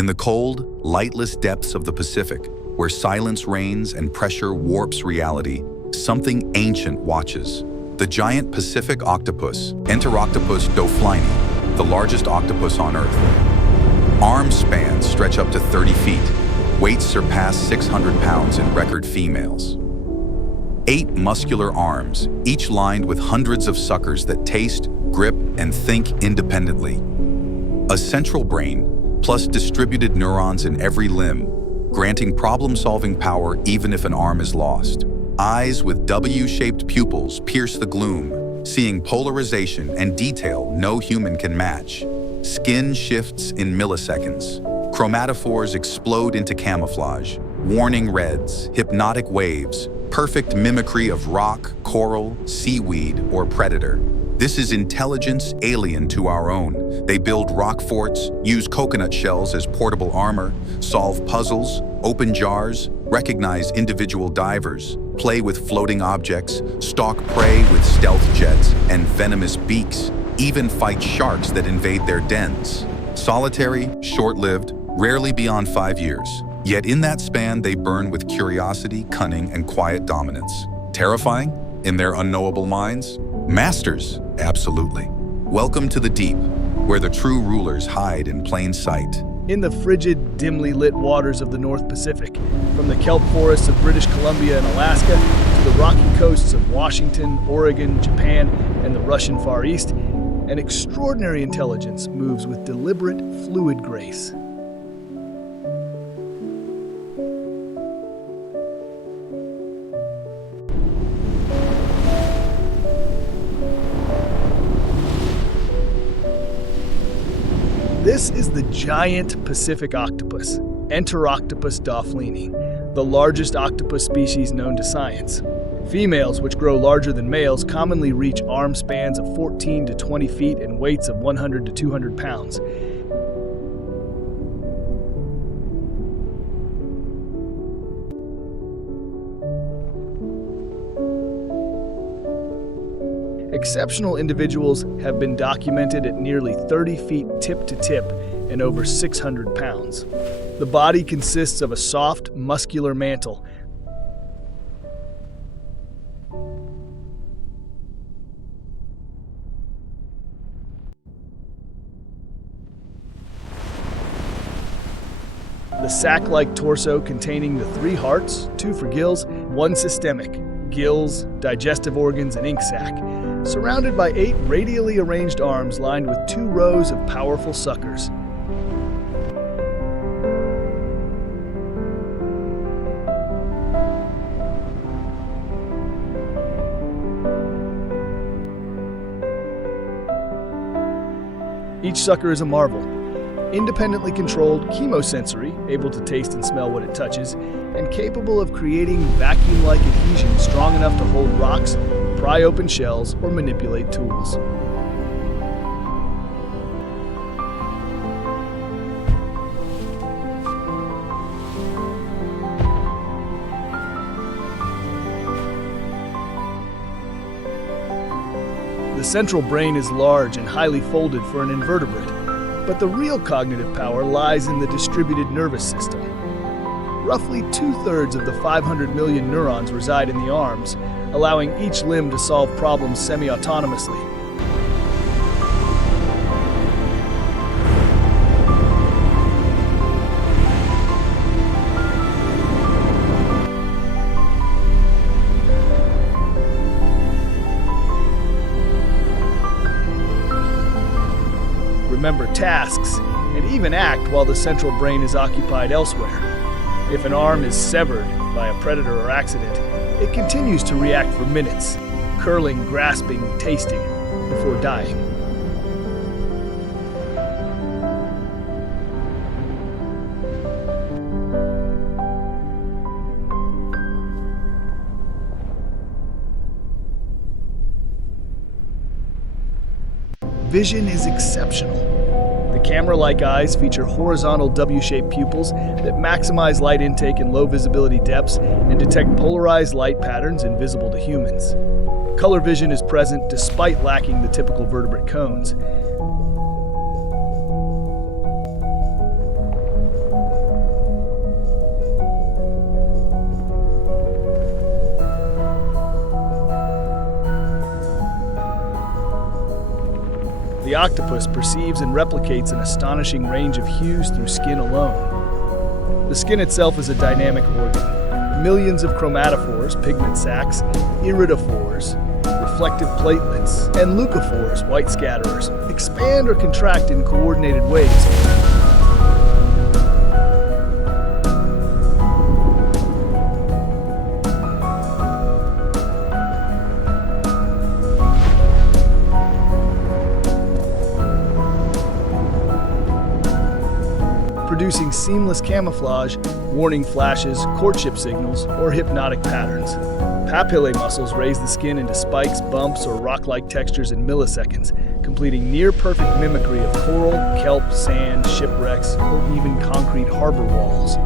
In the cold, lightless depths of the Pacific, where silence reigns and pressure warps reality, something ancient watches. The giant Pacific octopus, Octopus doflini, the largest octopus on Earth. Arm spans stretch up to 30 feet. Weights surpass 600 pounds in record females. 8 muscular arms, each lined with hundreds of suckers that taste, grip, and think independently. A central brain, plus distributed neurons in every limb, granting problem-solving power even if an arm is lost. Eyes with W-shaped pupils pierce the gloom, seeing polarization and detail no human can match. Skin shifts in milliseconds. Chromatophores explode into camouflage, warning reds, hypnotic waves, perfect mimicry of rock, coral, seaweed, or predator. This is intelligence alien to our own. They build rock forts, use coconut shells as portable armor, solve puzzles, open jars, recognize individual divers, play with floating objects, stalk prey with stealth jets and venomous beaks, even fight sharks that invade their dens. Solitary, short-lived, rarely beyond 5 years. Yet in that span, they burn with curiosity, cunning, and quiet dominance. Terrifying? In their unknowable minds? Masters? Absolutely. Welcome to the deep, where the true rulers hide in plain sight. In the frigid, dimly lit waters of the North Pacific, from the kelp forests of British Columbia and Alaska to the rocky coasts of Washington, Oregon, Japan, and the Russian Far East, an extraordinary intelligence moves with deliberate, fluid grace. This is the giant Pacific octopus, Octopus doflini, the largest octopus species known to science. Females, which grow larger than males, commonly reach arm spans of 14 to 20 feet and weights of 100 to 200 pounds. Exceptional individuals have been documented at nearly 30 feet tip to tip and over 600 pounds. The body consists of a soft, muscular mantle. The sac-like torso containing the 3 hearts, 2 for gills, 1 systemic, gills, digestive organs, and ink sac, surrounded by 8 radially arranged arms lined with 2 rows of powerful suckers. Each sucker is a marvel. Independently controlled, chemosensory, able to taste and smell what it touches, and capable of creating vacuum-like adhesion strong enough to hold rocks, pry open shells, or manipulate tools. The central brain is large and highly folded for an invertebrate, but the real cognitive power lies in the distributed nervous system. Roughly 2/3 of the 500 million neurons reside in the arms, allowing each limb to solve problems semi-autonomously. Remember tasks, and even act while the central brain is occupied elsewhere. If an arm is severed by a predator or accident, it continues to react for minutes, curling, grasping, tasting, before dying. Vision is exceptional. The camera-like eyes feature horizontal W-shaped pupils that maximize light intake in low visibility depths and detect polarized light patterns invisible to humans. Color vision is present despite lacking the typical vertebrate cones. The octopus perceives and replicates an astonishing range of hues through skin alone. The skin itself is a dynamic organ. Millions of chromatophores, pigment sacs, iridophores, reflective platelets, and leucophores, white scatterers, expand or contract in coordinated ways. Producing seamless camouflage, warning flashes, courtship signals, or hypnotic patterns. Papillae muscles raise the skin into spikes, bumps, or rock-like textures in milliseconds, completing near-perfect mimicry of coral, kelp, sand, shipwrecks, or even concrete harbor walls.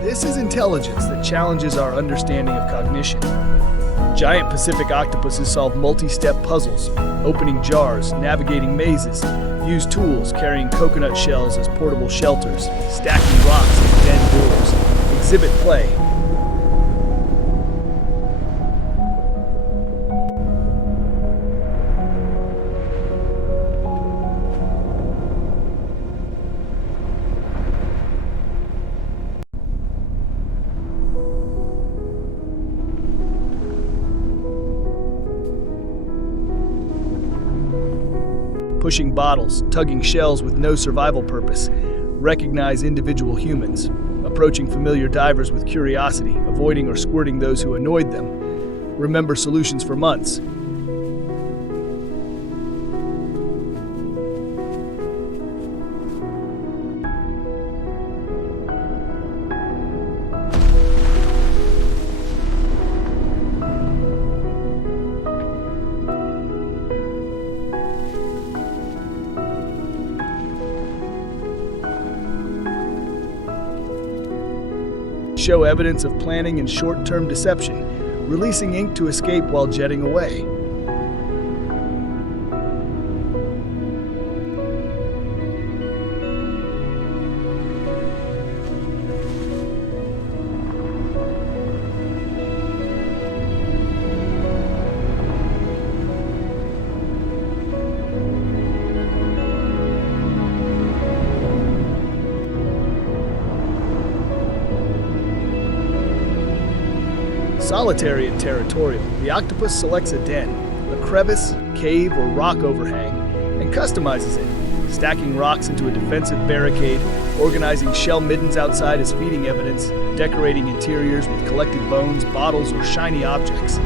This is intelligence that challenges our understanding of cognition. Giant Pacific octopuses solve multi-step puzzles, opening jars, navigating mazes, use tools, carrying coconut shells as portable shelters, stacking rocks as den doors, exhibit play. Pushing bottles, tugging shells with no survival purpose, recognize individual humans, approaching familiar divers with curiosity, avoiding or squirting those who annoyed them, remember solutions for months. Show evidence of planning and short-term deception, releasing ink to escape while jetting away. Solitary and territorial, the octopus selects a den, a crevice, cave, or rock overhang, and customizes it, stacking rocks into a defensive barricade, organizing shell middens outside as feeding evidence, decorating interiors with collected bones, bottles, or shiny objects.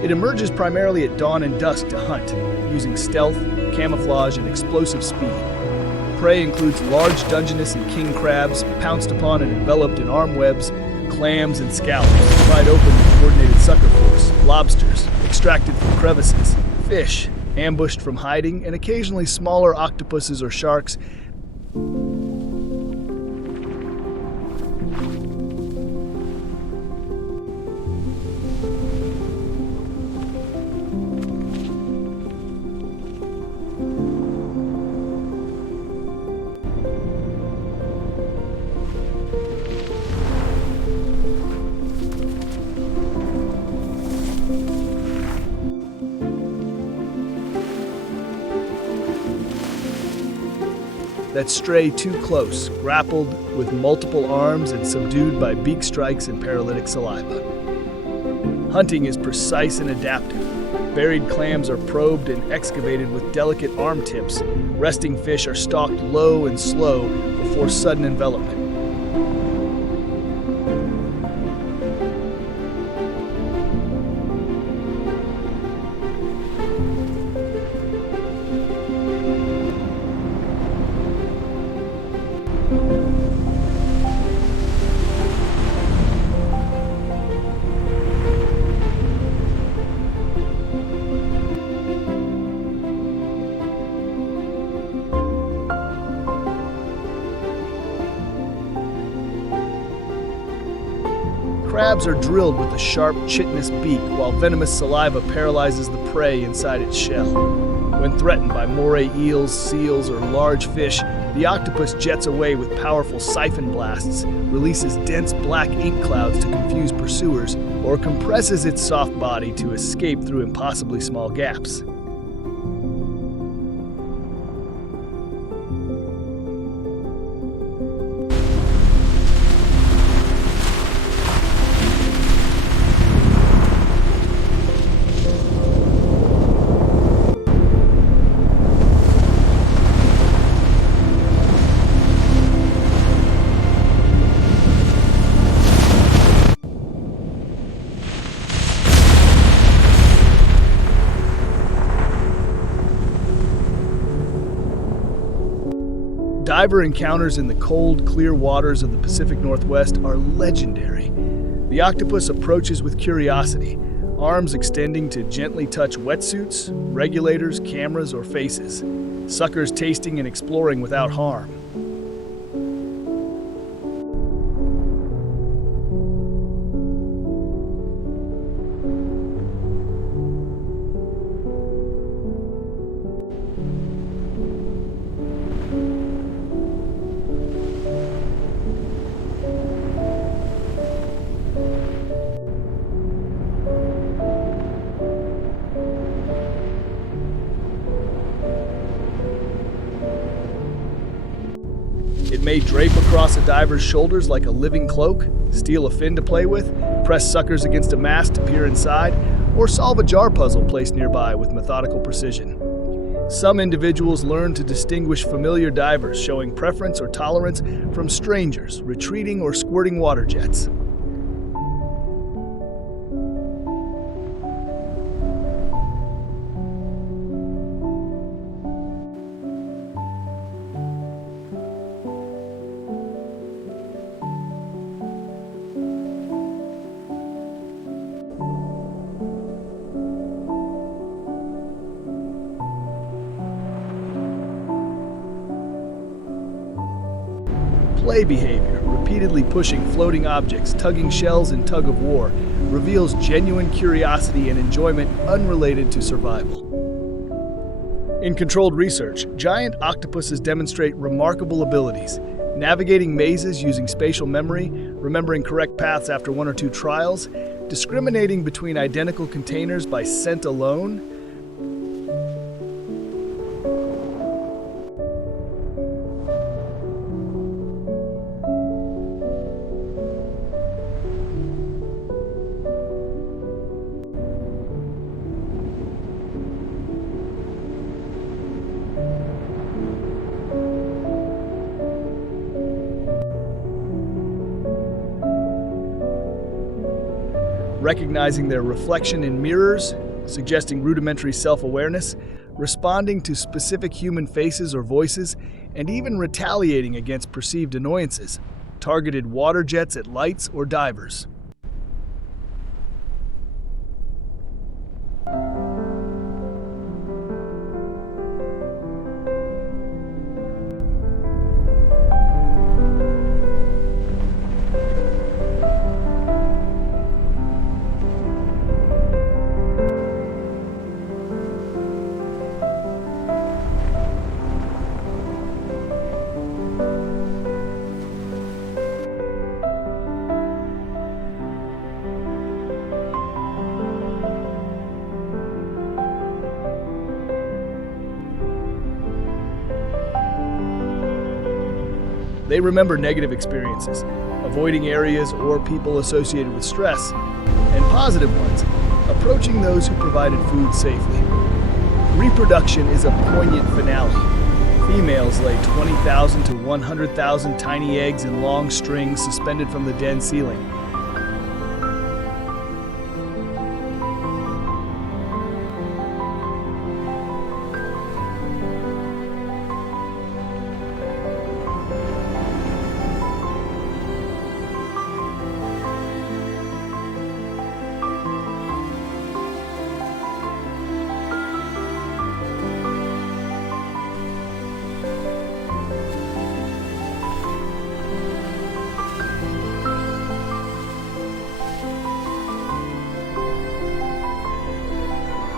It emerges primarily at dawn and dusk to hunt, using stealth, camouflage, and explosive speed. Prey includes large Dungeness and king crabs, pounced upon and enveloped in arm webs, clams and scallops, pried open with coordinated sucker force, lobsters, extracted from crevices, fish, ambushed from hiding, and occasionally smaller octopuses or sharks. That stray too close, grappled with multiple arms and subdued by beak strikes and paralytic saliva. Hunting is precise and adaptive. Buried clams are probed and excavated with delicate arm tips. Resting fish are stalked low and slow before sudden envelopment. crabs are drilled with a sharp, chitinous beak, while venomous saliva paralyzes the prey inside its shell. When threatened by moray eels, seals, or large fish, the octopus jets away with powerful siphon blasts, releases dense black ink clouds to confuse pursuers, or compresses its soft body to escape through impossibly small gaps. Diver encounters in the cold, clear waters of the Pacific Northwest are legendary. The octopus approaches with curiosity, arms extending to gently touch wetsuits, regulators, cameras, or faces. Suckers tasting and exploring without harm. It may drape across a diver's shoulders like a living cloak, steal a fin to play with, press suckers against a mast to peer inside, or solve a jar puzzle placed nearby with methodical precision. Some individuals learn to distinguish familiar divers showing preference or tolerance from strangers retreating or squirting water jets. Play behavior, repeatedly pushing floating objects, tugging shells in tug of war, reveals genuine curiosity and enjoyment unrelated to survival. In controlled research, giant octopuses demonstrate remarkable abilities, navigating mazes using spatial memory, remembering correct paths after one or two trials, discriminating between identical containers by scent alone, recognizing their reflection in mirrors, suggesting rudimentary self-awareness, responding to specific human faces or voices, and even retaliating against perceived annoyances, targeted water jets at lights or divers. They remember negative experiences, avoiding areas or people associated with stress, and positive ones, approaching those who provided food safely. Reproduction is a poignant finale. Females lay 20,000 to 100,000 tiny eggs in long strings suspended from the den ceiling.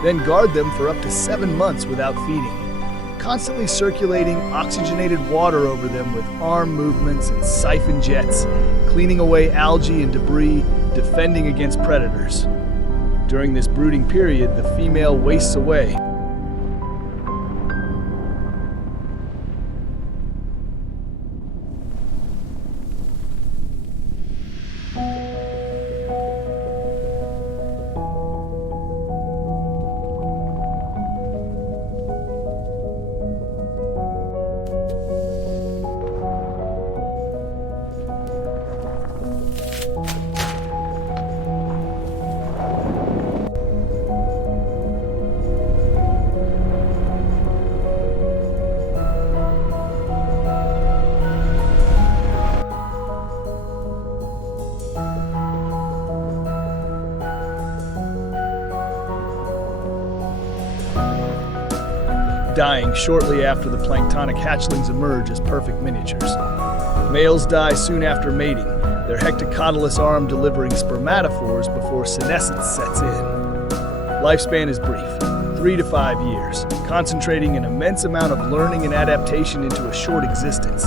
then guard them for up to 7 months without feeding, constantly circulating oxygenated water over them with arm movements and siphon jets, cleaning away algae and debris, defending against predators. During this brooding period, the female wastes away. Dying shortly after the planktonic hatchlings emerge as perfect miniatures. Males die soon after mating, their hectocotylous arm delivering spermatophores before senescence sets in. Lifespan is brief, 3 to 5 years, concentrating an immense amount of learning and adaptation into a short existence.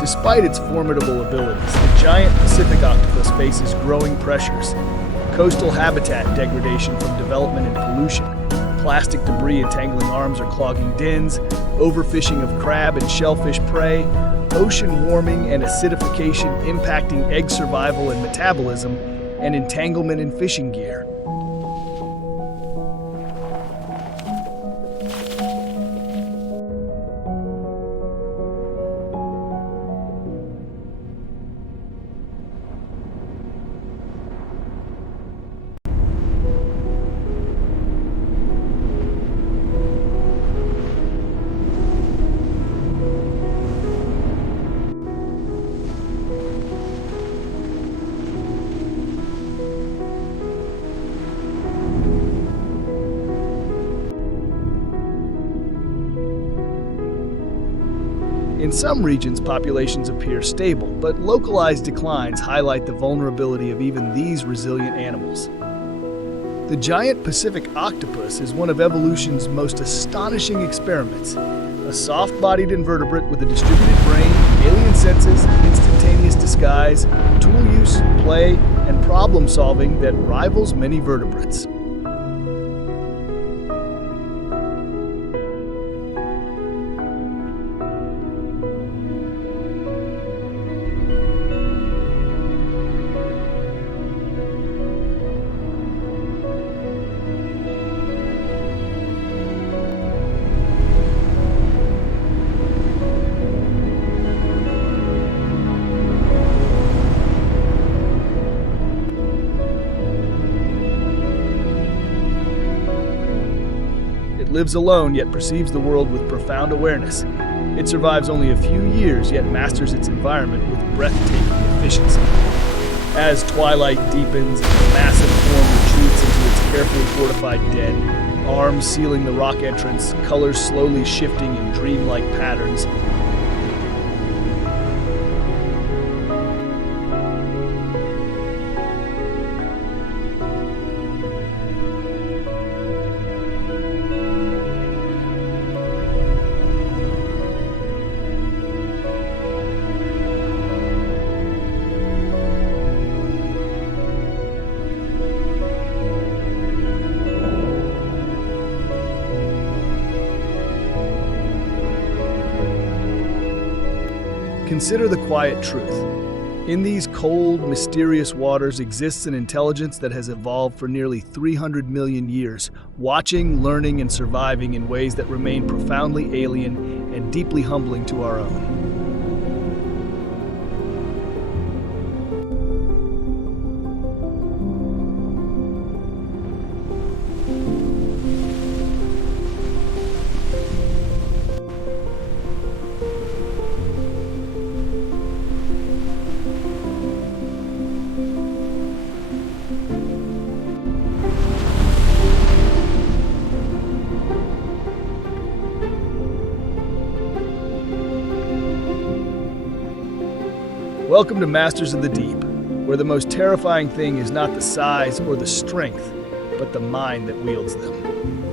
Despite its formidable abilities, the giant Pacific octopus faces growing pressures. Coastal habitat degradation from development and pollution, plastic debris entangling arms or clogging dens, overfishing of crab and shellfish prey, ocean warming and acidification impacting egg survival and metabolism, and entanglement in fishing gear. In some regions, populations appear stable, but localized declines highlight the vulnerability of even these resilient animals. The giant Pacific octopus is one of evolution's most astonishing experiments. A soft-bodied invertebrate with a distributed brain, alien senses, instantaneous disguise, tool use, play, and problem-solving that rivals many vertebrates. It lives alone, yet perceives the world with profound awareness. It survives only a few years, yet masters its environment with breathtaking efficiency. As twilight deepens and the massive form retreats into its carefully fortified den, arms sealing the rock entrance, colors slowly shifting in dreamlike patterns, Consider the quiet truth. In these cold, mysterious waters exists an intelligence that has evolved for nearly 300 million years, watching, learning, and surviving in ways that remain profoundly alien and deeply humbling to our own. Welcome to Masters of the Deep, where the most terrifying thing is not the size or the strength, but the mind that wields them.